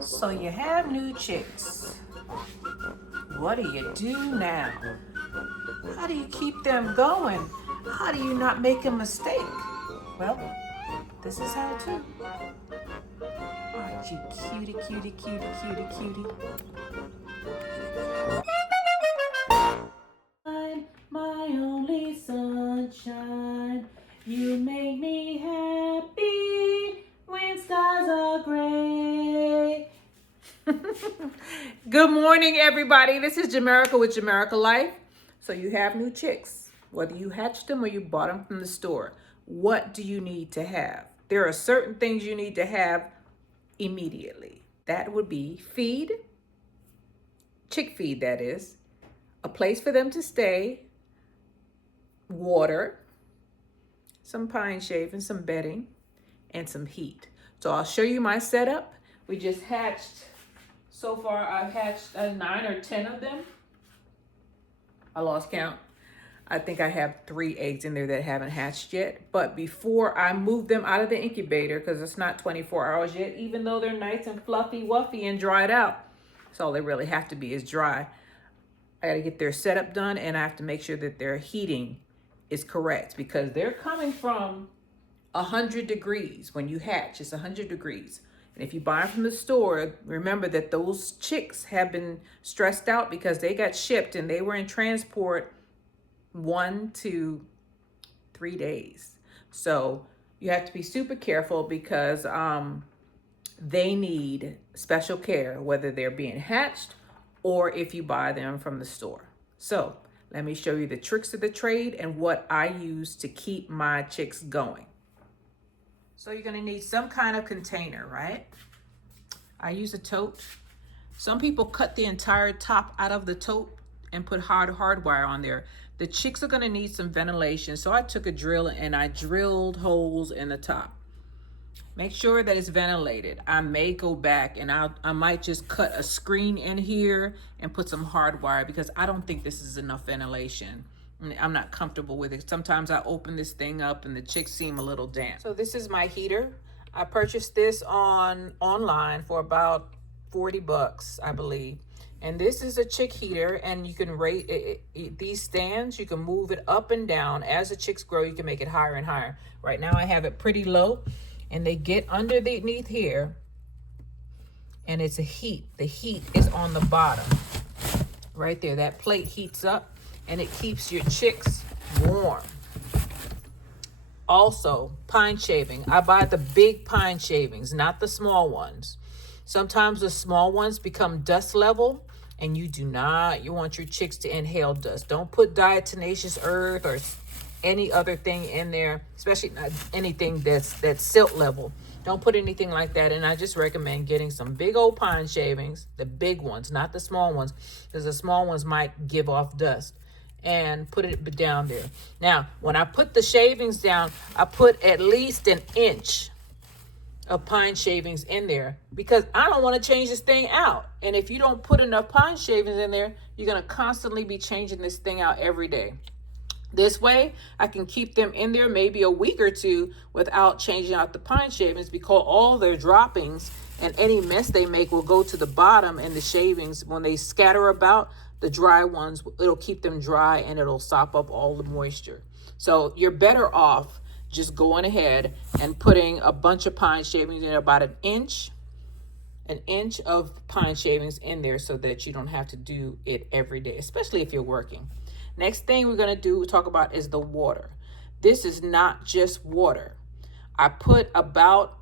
So you have new chicks. What do you do now? How do you keep them going? How do you not make a mistake? Well, this is how to. Aren't you cutie, cutie, cutie, cutie, cutie? My only sunshine, you make me happy when skies are gray. Good morning, everybody. This is Jamerica with Jamerica Life. So you have new chicks, whether you hatched them or you bought them from the store. What do you need to have? There are certain things you need to have immediately. That would be feed, chick feed that is, a place for them to stay, water, some pine shavings, some bedding, and some heat. So I'll show you my setup. We just hatched, so far I've hatched 9 or 10 of them. I lost count. I think I have 3 eggs in there that haven't hatched yet. But before I move them out of the incubator, because it's not 24 hours yet, even though they're nice and fluffy, wuffy, and dried out, that's all they really have to be is dry. I gotta get their setup done, and I have to make sure that their heating is correct because they're coming from 100 degrees. When you hatch, it's 100 degrees. And if you buy them from the store, remember that those chicks have been stressed out because they got shipped and they were in transport 1 to 3 days. So you have to be super careful because they need special care, whether they're being hatched or if you buy them from the store. So let me show you the tricks of the trade and what I use to keep my chicks going. So you're gonna need some kind of container, right? I use a tote. Some people cut the entire top out of the tote and put hardwire on there. The chicks are gonna need some ventilation. So I took a drill and I drilled holes in the top. Make sure that it's ventilated. I may go back and I might just cut a screen in here and put some hardwire because I don't think this is enough ventilation. I'm not comfortable with it. Sometimes I open this thing up and the chicks seem a little damp. So this is my heater. I purchased this online for about 40 bucks, I believe. And this is a chick heater, and you can rate these stands. You can move it up and down. As the chicks grow, you can make it higher and higher. Right now I have it pretty low, and they get underneath here, and it's a heat. The heat is on the bottom. Right there, that plate heats up, and it keeps your chicks warm. Also, pine shaving. I buy the big pine shavings, not the small ones. Sometimes the small ones become dust level, and you want your chicks to inhale dust. Don't put diatomaceous earth or any other thing in there, especially not anything that's silt level. Don't put anything like that. And I just recommend getting some big old pine shavings, the big ones, not the small ones, because the small ones might give off dust, and put it down there. Now, when I put the shavings down, I put at least an inch of pine shavings in there because I don't want to change this thing out. And if you don't put enough pine shavings in there, you're going to constantly be changing this thing out every day. This way, I can keep them in there maybe a week or two without changing out the pine shavings because all their droppings and any mess they make will go to the bottom, and the shavings, when they scatter about, the dry ones, it'll keep them dry and it'll sop up all the moisture. So you're better off just going ahead and putting a bunch of pine shavings in, about an inch of pine shavings in there, so that you don't have to do it every day, especially if you're working. Next thing we're going to talk about is the water. This is not just water. I put about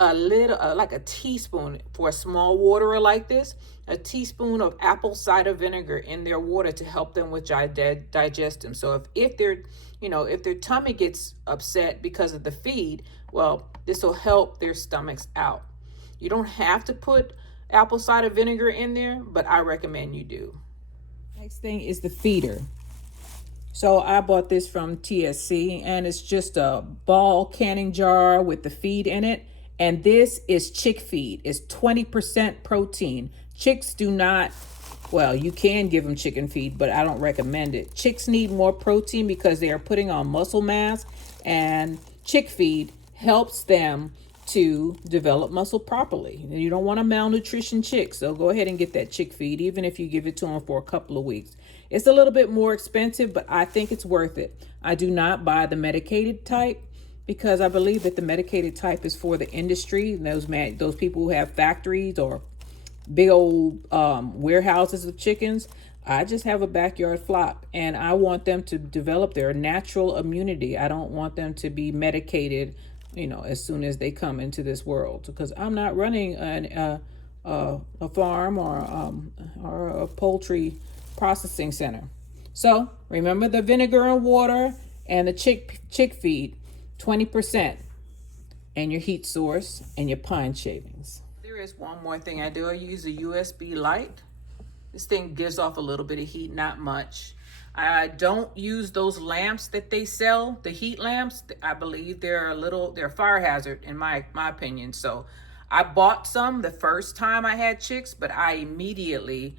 a little, like a teaspoon for a small waterer like this, a teaspoon of apple cider vinegar in their water to help them with digestion. So if their tummy gets upset because of the feed, well, this will help their stomachs out. You don't have to put apple cider vinegar in there, but I recommend you do. Next thing is the feeder. So I bought this from TSC, and it's just a ball canning jar with the feed in it. And this is chick feed. It's 20% protein. Chicks do not, well, you can give them chicken feed, but I don't recommend it. Chicks need more protein because they are putting on muscle mass, and chick feed helps them to develop muscle properly. You don't want a malnutrition chick, so go ahead and get that chick feed, even if you give it to them for a couple of weeks. It's a little bit more expensive, but I think it's worth it. I do not buy the medicated type because I believe that the medicated type is for the industry, those people who have factories or big old warehouses of chickens. I just have a backyard flock, and I want them to develop their natural immunity. I don't want them to be medicated, as soon as they come into this world, because I'm not running a farm or a poultry processing center. So remember the vinegar and water and the chick feed, 20%, and your heat source and your pine shavings. There is one more thing I do. I use a USB light. This thing gives off a little bit of heat, not much. I don't use those lamps that they sell, the heat lamps. I believe they're a fire hazard in my opinion. So I bought some the first time I had chicks, but I immediately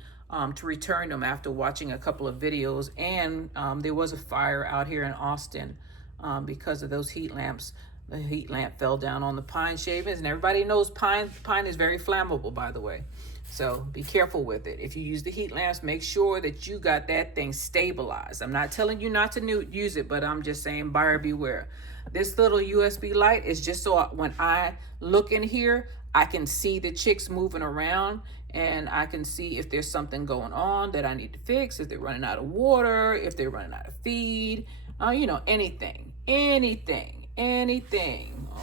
to return them after watching a couple of videos. And there was a fire out here in Austin because of those heat lamps. The heat lamp fell down on the pine shavings, and everybody knows pine is very flammable, by the way. So be careful with it. If you use the heat lamps, make sure that you got that thing stabilized. I'm not telling you not to use it, but I'm just saying buyer beware. This little USB light is just so when I look in here, I can see the chicks moving around, and I can see if there's something going on that I need to fix, if they're running out of water, if they're running out of feed, anything,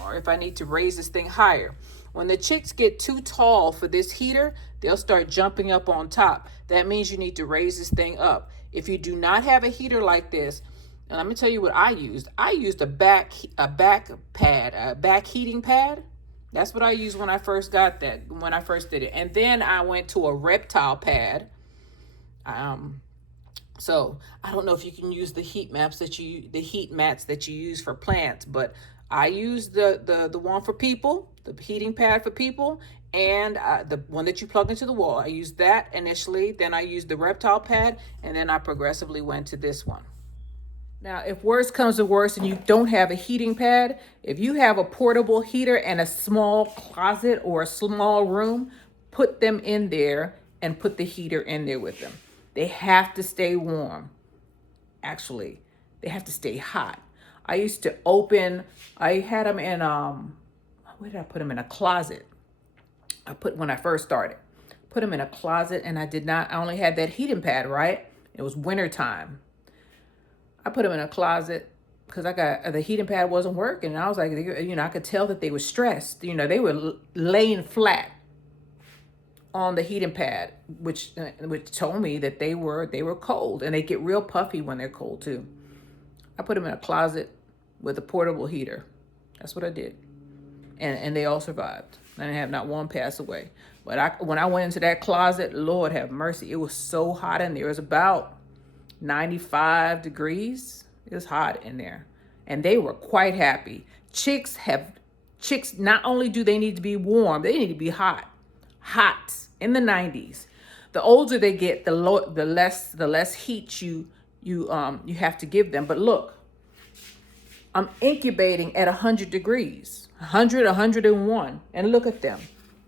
or if I need to raise this thing higher. When the chicks get too tall for this heater, they'll start jumping up on top. That means you need to raise this thing up. If you do not have a heater like this, and let me tell you what I used. I used a back heating pad. That's what I used when I first got that, when I first did it. And then I went to a reptile pad. So I don't know if you can use the heat mats that you use for plants, but I use the one for people, the heating pad for people, and the one that you plug into the wall. I used that initially, then I used the reptile pad, and then I progressively went to this one. Now, if worse comes to worse and you don't have a heating pad, if you have a portable heater and a small closet or a small room, put them in there and put the heater in there with them. They have to stay warm. Actually, they have to stay hot. I used to I had them in, where did I put them? In a closet. When I first started, put them in a closet, and I only had that heating pad, right? It was winter time. I put them in a closet because the heating pad wasn't working. And I was like, I could tell that they were stressed. They were laying flat on the heating pad, which told me that they were cold, and they get real puffy when they're cold too. I put them in a closet with a portable heater. That's what I did. And they all survived. I didn't have not one pass away. But when I went into that closet, Lord have mercy, it was so hot in there. It was about 95 degrees. It was hot in there. And they were quite happy. Chicks, not only do they need to be warm, they need to be hot. Hot in the 90s. The older they get, the less heat you have to give them. But look, I'm incubating at 100 degrees, 100, 101, and look at them.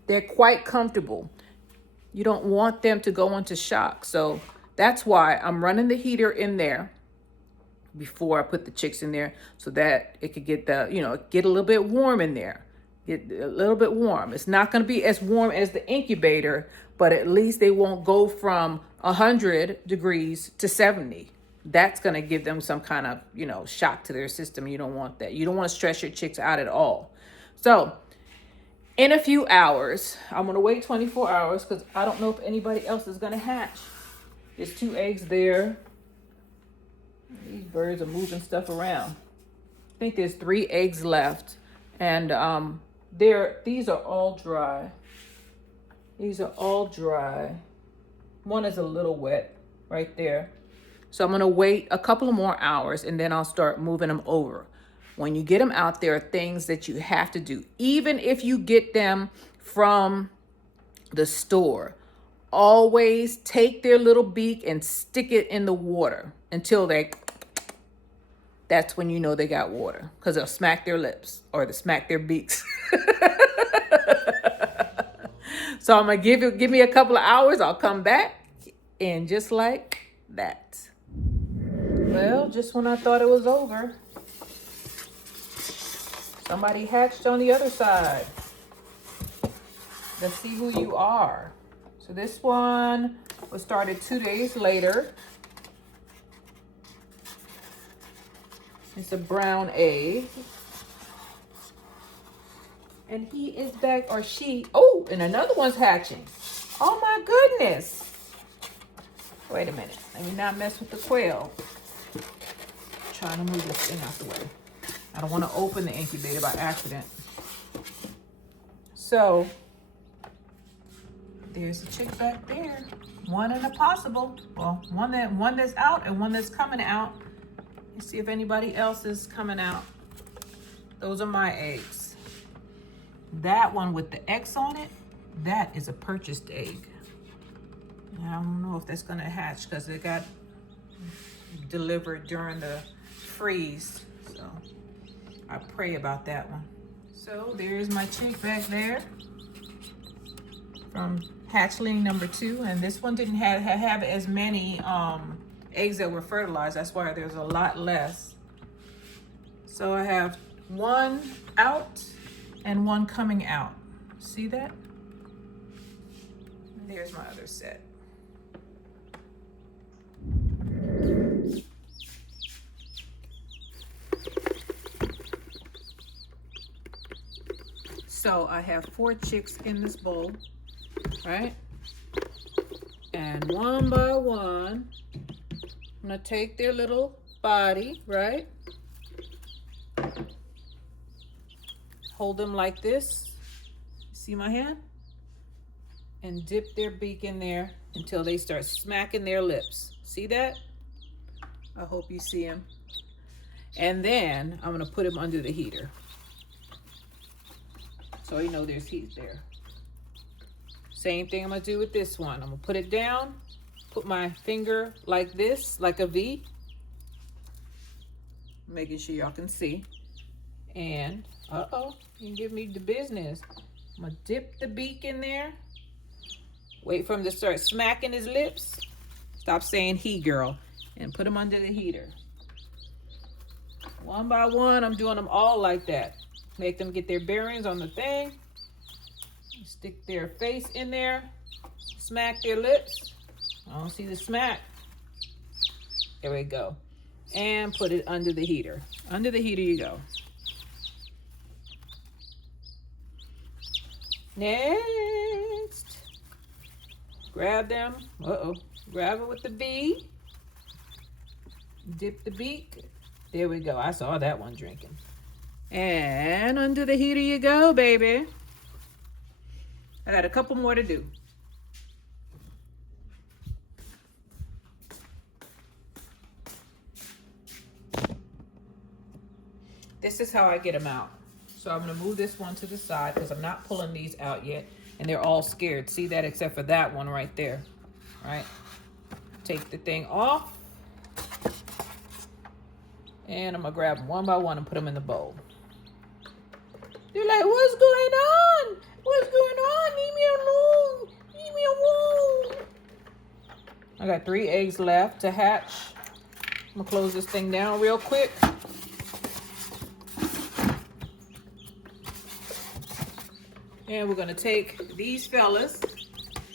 They're quite comfortable. You don't want them to go into shock. So that's why I'm running the heater in there before I put the chicks in there, so that it could get get a little bit warm in there. Get a little bit warm. It's not going to be as warm as the incubator, but at least they won't go from 100 degrees to 70. That's going to give them some kind of, shock to their system. You don't want that. You don't want to stress your chicks out at all. So in a few hours, I'm going to wait 24 hours because I don't know if anybody else is going to hatch. There's 2 eggs there. These birds are moving stuff around. I think there's 3 eggs left. And these are all dry. These are all dry. One is a little wet right there. So I'm going to wait a couple of more hours, and then I'll start moving them over. When you get them out, there are things that you have to do. Even if you get them from the store, always take their little beak and stick it in the water until they that's when you know they got water, because they'll smack their lips or they'll smack their beaks. So I'm gonna give me a couple of hours. I'll come back, and just like that. Well, just when I thought it was over, somebody hatched on the other side. Let's see who you are. So this one was started 2 days later. It's a brown egg. And he is back, or she. Oh, and another one's hatching. Oh my goodness. Wait a minute. Let me not mess with the quail. I'm trying to move this thing out the way. I don't want to open the incubator by accident. So, there's a chick back there. One in a possible. Well, one that's out and one that's coming out. Let's see if anybody else is coming out. Those are my eggs. That one with the X on it, that is a purchased egg. I don't know if that's gonna hatch because it got delivered during the freeze. So I pray about that one. So there's my chick back there from hatchling number 2. And this one didn't have as many eggs that were fertilized. That's why there's a lot less. So I have one out and one coming out. See that? And there's my other set. So I have 4 chicks in this bowl, right? And one by one, I'm gonna take their little body, right? Hold them like this. See my hand? And dip their beak in there until they start smacking their lips. See that? I hope you see them. And then I'm gonna put them under the heater. So you know there's heat there. Same thing I'm gonna do with this one. I'm gonna put it down, put my finger like this, like a V. Making sure y'all can see. And, uh-oh, you can give me the business. I'm gonna dip the beak in there. Wait for him to start smacking his lips. Stop saying he, girl. And put him under the heater. One by one, I'm doing them all like that. Make them get their bearings on the thing. Stick their face in there. Smack their lips. I don't see the smack. There we go. And put it under the heater. Under the heater you go. Next. Grab them. Uh-oh. Grab it with the V. Dip the beak. There we go. I saw that one drinking. And under the heater you go, baby. I got a couple more to do. This is how I get them out. So I'm gonna move this one to the side because I'm not pulling these out yet. And they're all scared. See that? Except for that one right there. All right. Take the thing off. And I'm gonna grab them one by one and put them in the bowl. They're like, what's going on? What's going on? Leave me alone. Leave me alone. I got 3 eggs left to hatch. I'm gonna close this thing down real quick. And we're gonna take these fellas,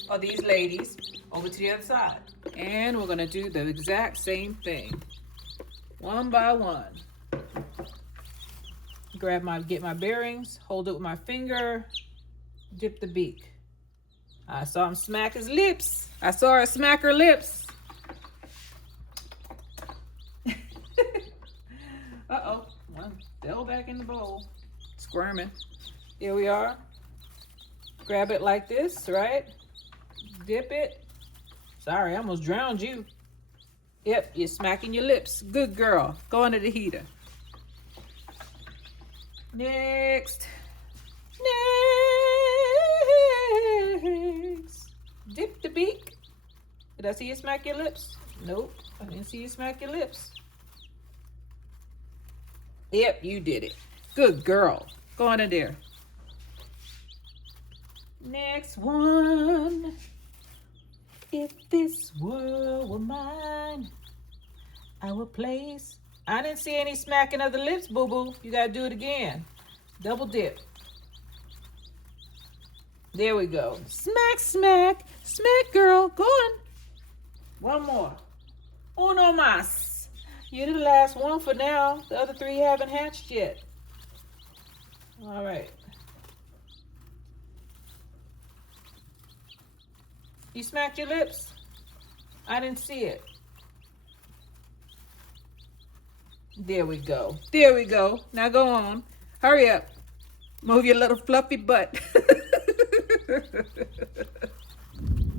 or these ladies, over to the other side. And we're gonna do the exact same thing. One by one. Get my bearings, hold it with my finger, dip the beak. I saw him smack his lips. I saw her smack her lips. Uh-oh, one fell back in the bowl, squirming. Here we are. Grab it like this, right? Dip it. Sorry, I almost drowned you. Yep, you're smacking your lips. Good girl. Go under the heater. Next. Next. Dip the beak. Did I see you smack your lips? Nope, I didn't see you smack your lips. Yep, you did it. Good girl. Go on in there. Next one. If this world were mine, I would place. I didn't see any smacking of the lips, boo-boo. You gotta do it again. Double dip. There we go. Smack, smack. Smack, girl. Go on. One more. Uno más. You're the last one for now. The other three haven't hatched yet. All right. You smacked your lips? I didn't see it. There we go. There we go. Now go on. Hurry up. Move your little fluffy butt.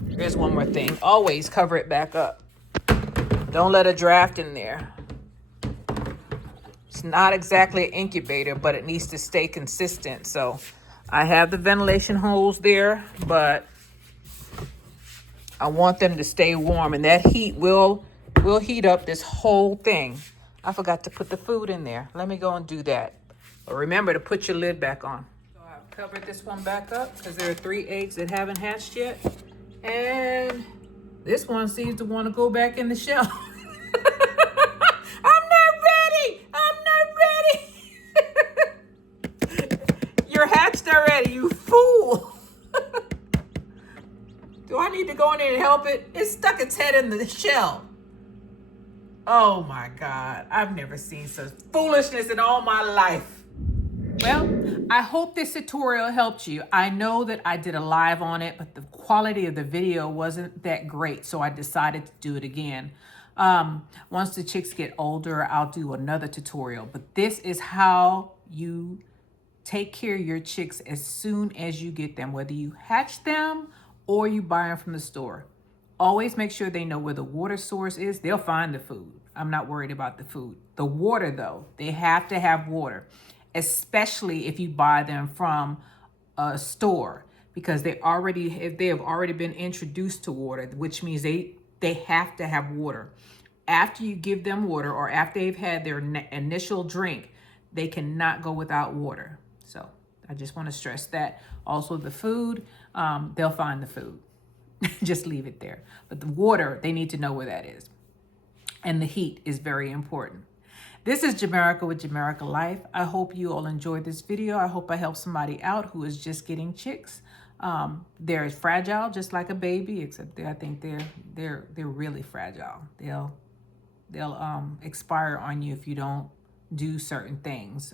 Here's one more thing. Always cover it back up. Don't let a draft in there. It's not exactly an incubator, but it needs to stay consistent. So I have the ventilation holes there, but I want them to stay warm, and that heat will heat up this whole thing. I forgot to put the food in there. Let me go and do that. But remember to put your lid back on. So I've covered this one back up because there are 3 eggs that haven't hatched yet. And this one seems to want to go back in the shell. I'm not ready. I'm not ready. You're hatched already, you fool. Do I need to go in there and help it? It stuck its head in the shell. Oh my God, I've never seen such foolishness in all my life. Well, I hope this tutorial helped you. I know that I did a live on it, but the quality of the video wasn't that great, so I decided to do it again. Once the chicks get older, I'll do another tutorial, but this is how you take care of your chicks as soon as you get them, whether you hatch them or you buy them from the store. Always make sure they know where the water source is. They'll find the food. I'm not worried about the food. The water though, they have to have water, especially if you buy them from a store, because if they have already been introduced to water, which means they have to have water. After you give them water or after they've had their initial drink, they cannot go without water. So I just want to stress that. Also the food, they'll find the food. Just leave it there. But the water, they need to know where that is. And the heat is very important. This is Jamerica with Jamerica Life. I hope you all enjoyed this video. I hope I helped somebody out who is just getting chicks. They're fragile, just like a baby, except I think they're really fragile. They'll expire on you if you don't do certain things.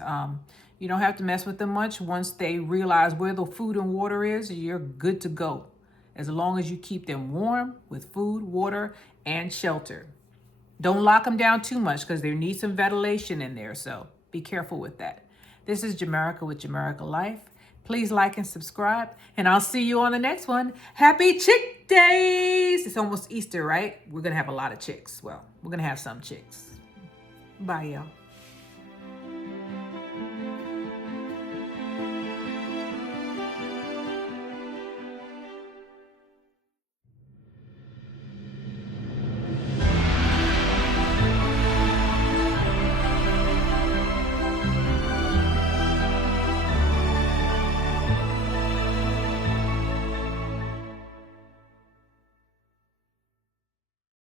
You don't have to mess with them much. Once they realize where the food and water is, you're good to go. As long as you keep them warm with food, water, and shelter. Don't lock them down too much because there needs some ventilation in there, so be careful with that. This is Jamerica with Jamerica Life. Please like and subscribe, and I'll see you on the next one. Happy Chick Days! It's almost Easter, right? We're going to have a lot of chicks. Well, we're going to have some chicks. Bye, y'all.